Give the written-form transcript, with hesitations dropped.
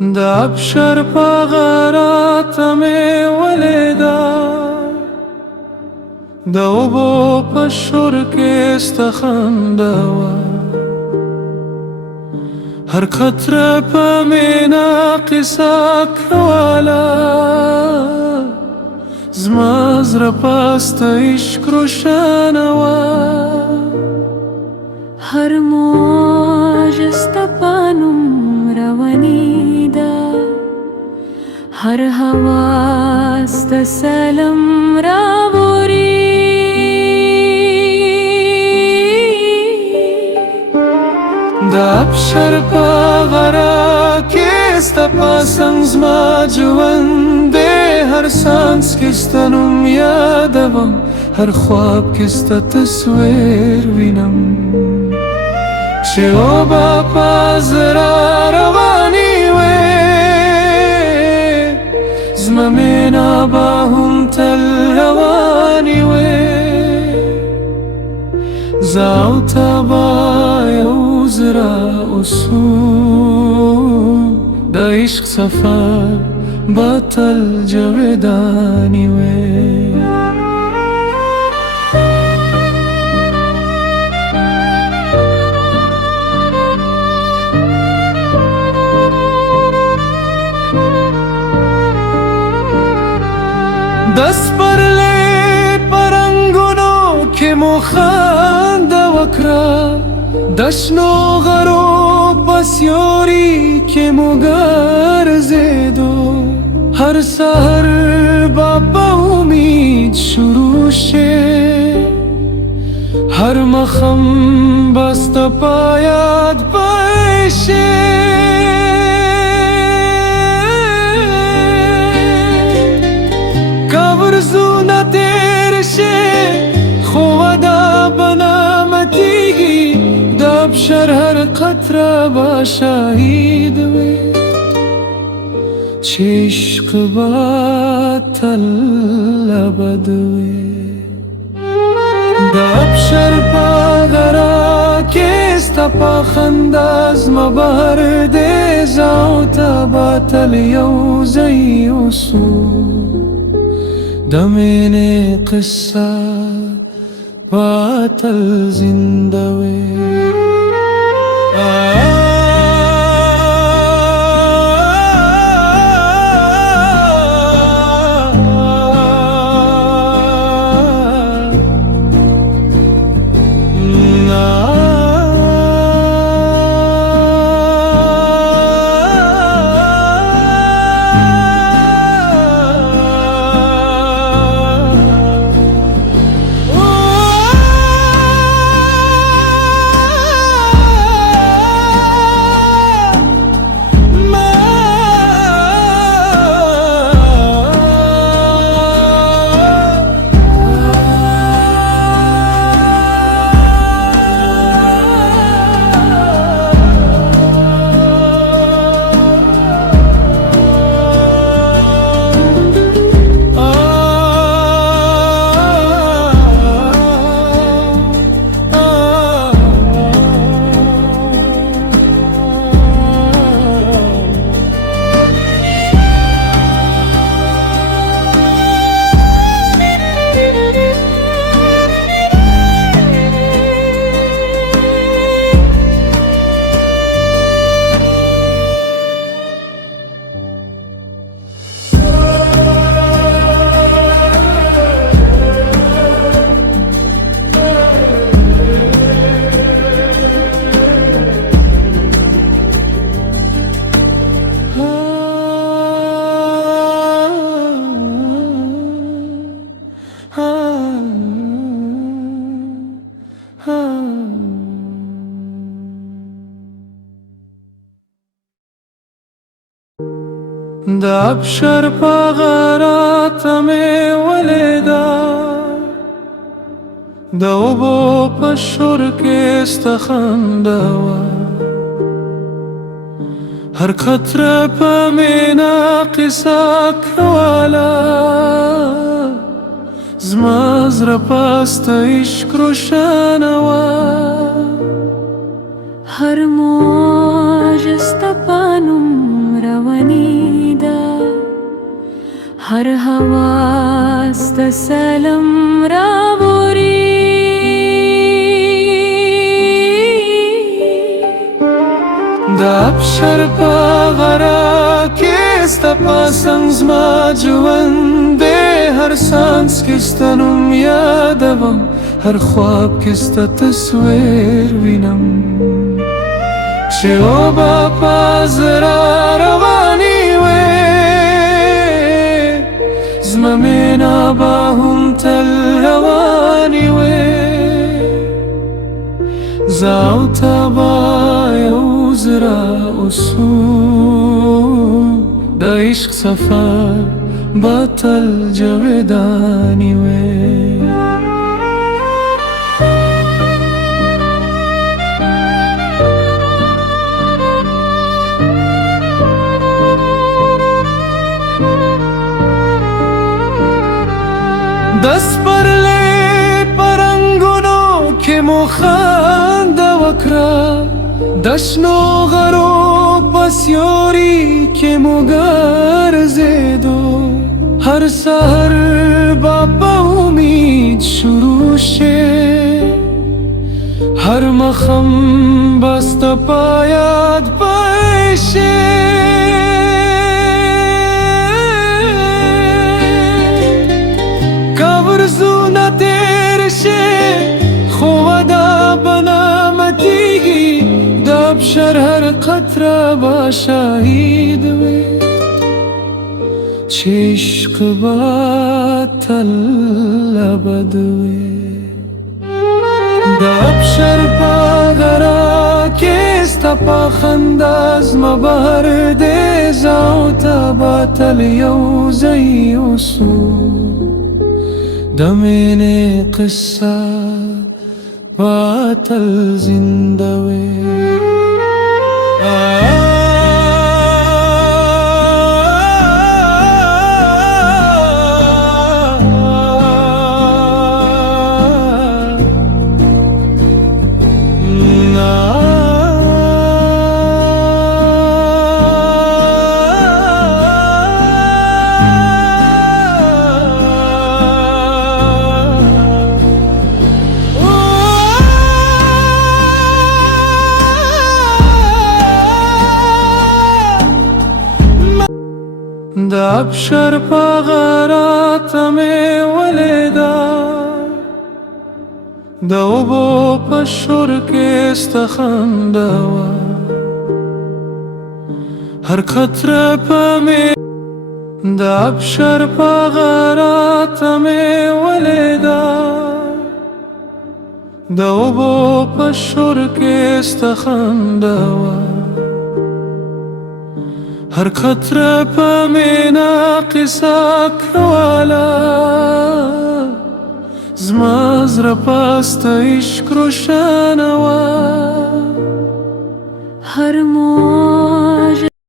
د ابشر په غارات مې ولیدا، د اوبو په شور کې ستا خندا وه، هر قطره په مینا قصه کوله، زما زړه په ستا عشق روښانه وه. هر موج ستا په نوم روانېده، هر هوا ستا سلام راوړي. د ابشر په غره کې ستا پاسنګ زما ژوند دی، هر سانس کې ستا نوم یادوم، هر خواب کې ستا تصویر وینم، چې اوبه په زړه روانې وې، زما مینه به هم تل روانې وې. زه او ته به یو زړه اوسو، د عشق سفر به تل جاودانې وې. د سپرلي په رنګونو کې مو خندا وکړه، د شنو غرو په سیوري کې مو ګرځېدو، هر سحر به په امید شروع شي، هر مخم به ستا په یاد پای شي. ورځونه تېر شي خو وعده به نه ماتېږي، د ابشر هر قطره به شاهد وي، چې عشق به تل ابد وي. د ابشر په غره کې ستا په خندا زما بهر دی، زه او ته به تل یو ځای اوسو، د مینې قصه به تل زنده وي. د ابشر په غارات مې ولیدا، د اوبو په شور کې ستا خندا وه، هر قطره په مینا قصه کوله، زما زړه په ستا عشق روښانه وه. هر موج ستا په نوم روانېده، سلام راوړي د ابشر په غره کې ستا پاسنګ زما ژوند دی هر سانس کې ستا نوم یادوم هر خواب کې ستا تصویر وینم چې اوبه په زړه روانې وې زما مینه به هم تل روانې وې زه او ته به یو زړه اوسو د عشق سفر به تل جاودانې وې د سپرلي په رنګونو کې مو خندا وکړه د شنو غرو په سیوري کې مو ګرځېدو هر سحر به په امید شروع شي هر مخم به ستا په یاد پای شي ورزونه تیر شي خو ودا بنامتیږي د ابشر هر قطره به شهید وي چې عشق به تل ابد وي د ابشر په غره کې ستا په خندا زما بهر دی زه او ته به تل یو ځای اوسو د مینې قصه به تل زنده وي د ابشر په غره ته مې ولیده د اوبو په شور کې ستا خندا وه هر قطره په مې د ابشر په غره ته مې ولیده د اوبو په شور کې ستا خندا وه هر قطره په مینا قصه کوله زما زړه په ستا عشق روښانه وه هر مو